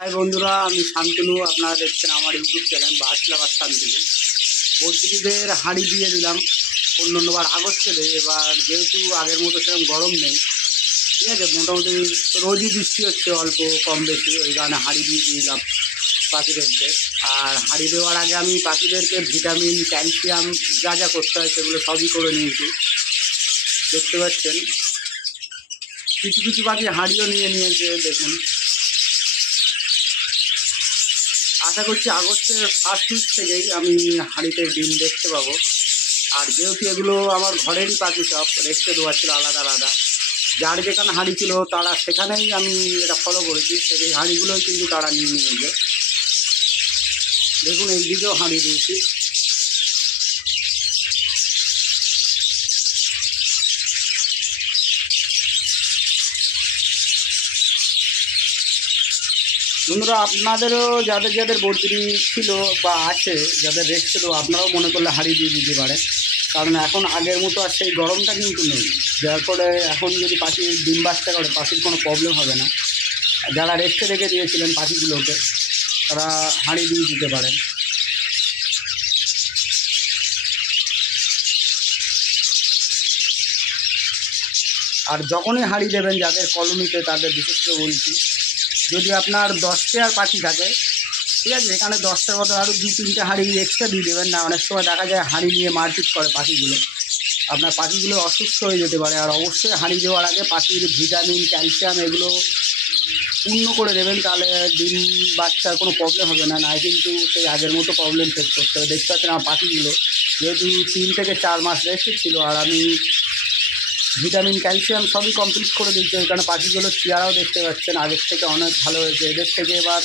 হাই বন্ধুরা, আমি শান্তনু। আপনারা দেখছেন আমার ইউটিউব চ্যানেল বাস লাভার শান্তনু। বদ্রীদের হাঁড়ি দিয়ে দিলাম অন্যান্যবার আগস্টে দেয়। এবার যেহেতু আগের মতো সেরকম গরম নেই, ঠিক আছে, মোটামুটি রোজই বৃষ্টি হচ্ছে, অল্প কম বেশি, ওই কারণে হাঁড়ি দিয়ে দিলাম পাখিদেরকে। আর হাঁড়ি দেওয়ার আগে আমি পাখিদেরকে ভিটামিন, ক্যালসিয়াম যা যা করতে হয় সেগুলো সবই করে নিয়েছি। দেখতে পাচ্ছেন কিছু কিছু পাখি হাঁড়িও নিয়ে নিয়েছে, দেখুন। আশা করছি আগস্টের ফার্স্ট উইক থেকেই আমি হাঁড়িতে ডিম দেখতে পাবো। আর যেহেতু এগুলো আমার ঘরেরই পাখি, সব রেখে দেওয়া ছিল আলাদা আলাদা, যার যেখানে হাঁড়ি ছিল তারা সেখানেই আমি এটা ফলো করেছি, সেই হাঁড়িগুলোই কিন্তু তারা নিয়ে নিয়েছে। দেখুন এই দিকেও হাঁড়ি দিয়েছি। বন্ধুরা, আপনাদেরও যাদের যাদের বদ্রি ছিল বা আছে, যাদের রেস্ট ছিল, আপনারাও মনে করলে হাঁড়ি দিয়ে দিতে পারেন। কারণ এখন আগের মতো আর সেই গরমটা কিন্তু নেই, যার ফলে এখন যদি পাখি ডিম বাচ্চা করে পাখির কোনো প্রবলেম হবে না। যারা রেস্টে রেখে দিয়েছিলেন পাখিগুলোকে, তারা হাঁড়ি দিয়ে দিতে পারেন। আর যখনই হাঁড়ি দেবেন যাদের কলোনিতে, তাদের বিশেষ করে বলছি, যদি আপনার 10টার পাখি থাকে, ঠিক আছে, এখানে 10টার মতো আরও 2-3টে হাঁড়ি এক্সট্রা দিয়ে দেবেন না। অনেক সময় দেখা যায় হাঁড়ি নিয়ে মারপিট করে পাখিগুলো, আপনার পাখিগুলো অসুস্থ হয়ে যেতে পারে। আর অবশ্যই হাঁড়ি দেওয়ার আগে পাখির ভিটামিন, ক্যালসিয়াম এগুলো পূর্ণ করে দেবেন, তাহলে ডিম বাচ্চার কোনো প্রবলেম হবে না। না কিন্তু সেই আগের মতো প্রবলেম ফেস করতে হবে। দেখতে পাচ্ছেন আমার পাখিগুলো যেহেতু 3 থেকে 4 মাস রেস্টে ছিল, আর আমি ভিটামিন, ক্যালসিয়াম সবই কমপ্লিট করে দিচ্ছি। ওই কারণে পাখিগুলো চেয়ারাও দেখতে পাচ্ছেন আগের থেকে অনেক ভালো হয়েছে। এদের থেকে এবার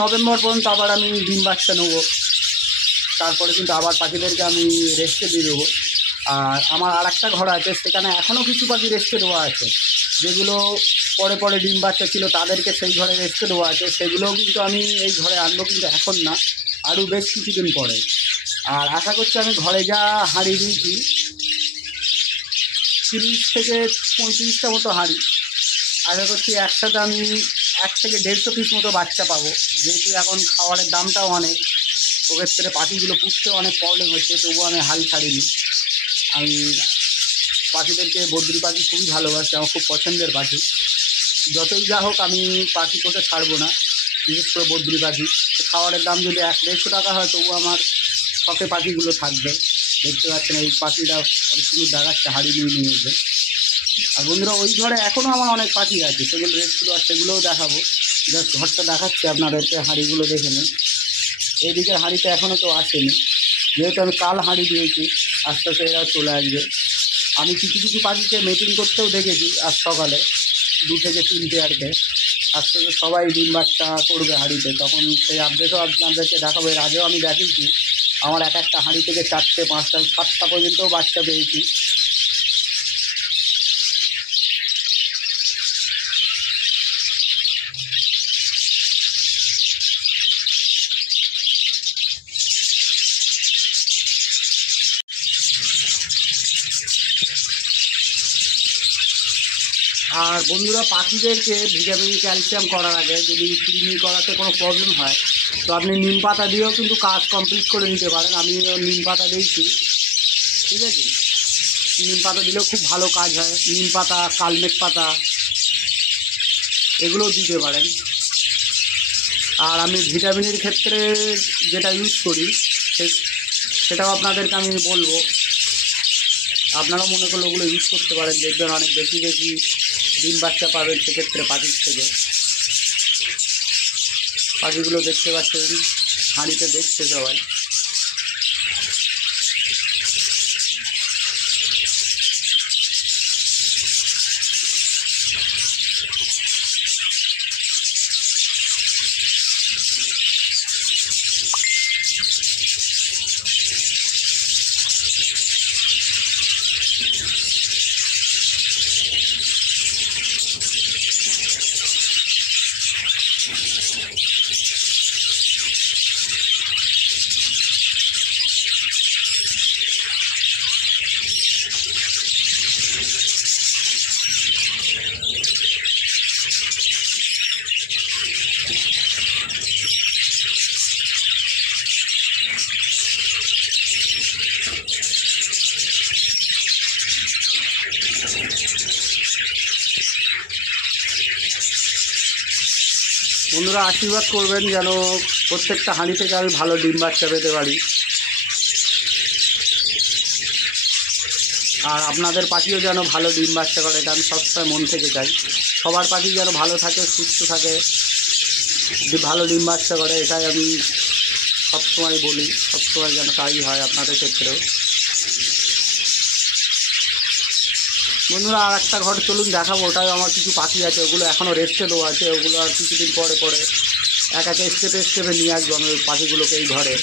নভেম্বর পর্যন্ত আবার আমি ডিম বাচ্চা নেবো, তারপরে কিন্তু আবার পাখিদেরকে আমি রেস্টে দিয়ে দেবো। আর আমার আর একটা ঘর আছে, সেখানে এখনও কিছু পাখি রেস্টে দেওয়া আছে, যেগুলো পরে পরে ডিম বাচ্চা ছিল, তাদেরকে সেই ঘরে রেস্টে দেওয়া আছে। সেগুলোও কিন্তু আমি এই ঘরে আনবো, কিন্তু এখন না, আরও বেশ কিছুদিন পরে। আর আশা করছি আমি ঘরে যা হাঁড়ি দিয়েছি 30 থেকে 35টা মতো হাঁড়ি, আশা করছি একসাথে আমি 1 থেকে 150 পিস মতো বাচ্চা পাবো। যেহেতু এখন খাবারের দামটাও অনেক, ওক্ষেত্রে পাখিগুলো পুষতেও অনেক প্রবলেম হচ্ছে, তবুও আমি হাল ছাড়িনি। আমি পাখিদেরকে, বদ্রি পাখি খুবই ভালোবাসি, আমার খুব পছন্দের পাখি। যতই যা হোক আমি পাখি কোথাও ছাড়বো না, বিশেষ করে বদ্রি পাখি। খাবারের দাম যদি 100-150 টাকা হয়, তবু আমার শখে পাখিগুলো থাকবে। দেখতে পাচ্ছেন এই পাখিটা সুন্দর দেখাচ্ছে, হাঁড়ি নিয়ে নিয়েছে। আর বন্ধুরা, ওই ঘরে এখনও আমার অনেক পাখি আছে, সেগুলো রেস্টগুলো আর সেগুলোও দেখাবো। জাস্ট ঘরটা দেখাচ্ছে আপনাদেরকে, হাঁড়িগুলো দেখে নিন। এইদিকে হাঁড়িটা এখনও তো আসেনি, যেহেতু আমি কাল হাঁড়ি দিয়েছি, আস্তে আস্তে এরা চলে আসবে। আমি কিছু কিছু পাখিকে মিটিং করতেও দেখেছি আজ সকালে, 2 থেকে 3 পেয়ারকে। আস্তে আস্তে সবাই ডিম বাচ্চা করবে হাঁড়িতে, তখন সেই আপডেটও আপনাদেরকে দেখাবো। এর আগেও আমি দেখিয়েছি, আমার একটা হাঁড়ি থেকে 4টে, 5টা, 7টা পর্যন্তও বাচ্চা পেয়েছি। আর বন্ধুরা, পাখিদেরকে ভিটামিন, ক্যালসিয়াম করার আগে যদি কৃমি করাতে কোনো প্রবলেম হয়, তো আপনি নিম পাতা দিয়েও কিন্তু কাজ কমপ্লিট করে নিতে পারেন। আমি নিম পাতা দিয়েছি, ঠিক আছে, নিম পাতা দিলেও খুব ভালো কাজ হয়। নিম পাতা, কালমেঘ পাতা এগুলোও দিতে পারেন। আর আমি ভিটামিনের ক্ষেত্রে যেটা ইউজ করি, সেটাও আপনাদেরকে আমি বলবো। আপনারাও মনে করলে ওগুলো ইউজ করতে পারেন, দেখবেন অনেক বেশি বেশি ডিম বাচ্চা পাবেন সেক্ষেত্রে পাখির থেকে। পাখিগুলো দেখতে পাচ্ছেন হাঁড়িতে দেখছে সবাই। বন্ধুরা আশীর্বাদ করবেন যেন প্রত্যেকটা হাঁড়ি থেকে আমি ভালো ডিম বাচ্চা পেতে পারি। আর আপনাদের পাখিও যেন ভালো ডিম বাচ্চা করে, এটা আমি সবসময় মন থেকে চাই। সবার পাখি যেন ভালো থাকে, সুস্থ থাকে, ভালো ডিম বাচ্চা করে, এটাই আমি সবসময় বলি। সবসময় যেন তাই হয় আপনাদের ক্ষেত্রেও। বন্ধুরা আর একটা ঘর চলুন দেখাবো, ওটাও আমার কিছু পাখি আছে, ওগুলো এখনও রেস্টে দেওয়া আছে। ওগুলো আর কিছুদিন পরে পরে এক এক স্টেপে নিয়ে আসবো আমি ওই পাখিগুলোকে এই ঘরে।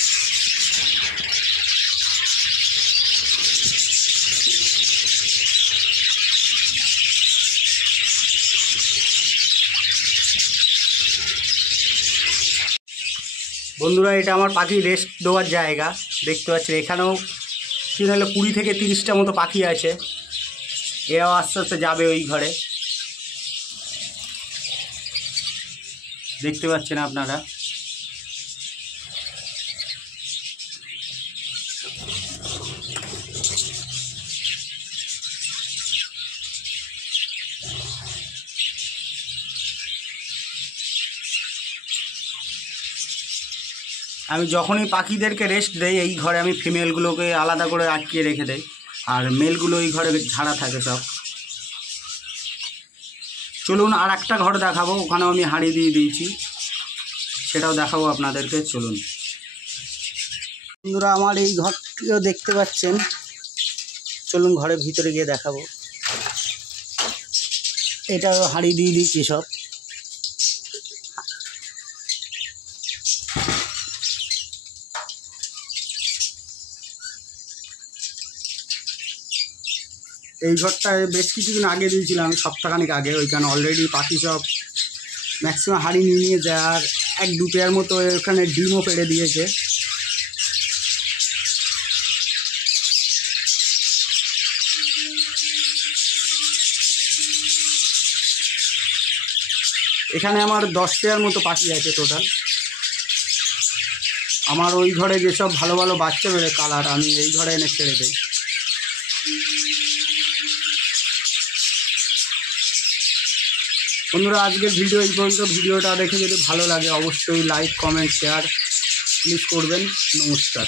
বন্ধুরা এটা আমার পাখি রেস্ট দেওয়ার জায়গা, দেখতে পাচ্ছেন। এখানেও কি হলো 20 থেকে 30টা মতো পাখি আছে। এরাও আস্তে আস্তে যাবে ওই ঘরে, দেখতে পাচ্ছেন আপনারা। আমি যখনই পাখিদেরকে রেস্ট দেই এই ঘরে আমি ফিমেলগুলোকে আলাদা করে আটকিয়ে রেখে দেই, আর মেলগুলো এই ঘরে ঝাড়া থাকে সব। চলুন আর একটা ঘর দেখাবো, ওখানেও আমি হাঁড়ি দিয়ে দিয়েছি, সেটাও দেখাবো আপনাদেরকে। চলুন বন্ধুরা আমার এই ঘরটিও দেখতে পাচ্ছেন, চলুন ঘরের ভিতরে গিয়ে দেখাবো। এটাও হাঁড়ি দিয়ে দিয়েছি সব। এই ঘরটা বেশ কিছুদিন আগে দিয়েছিলাম, আমি সপ্তাহখানিক আগে। ওইখানে অলরেডি পাখি সব ম্যাক্সিমাম হাঁড়ি নিয়ে যায়, আর 1-2 পেয়ার মতো ওখানে ডিমও পেড়ে দিয়েছে। এখানে আমার 10 পেয়ার মতো পাখি আছে টোটাল। আমার ওই ঘরে যেসব ভালো ভালো বাচ্চা বেরোয় কালার, আমি এই ঘরে এনে ছেড়ে দিই। বন্ধুরা আজকের ভিডিও এই পর্যন্ত। ভিডিওটা দেখে যদি ভালো লাগে অবশ্যই লাইক, কমেন্ট, শেয়ার প্লিজ করবেন। নমস্কার।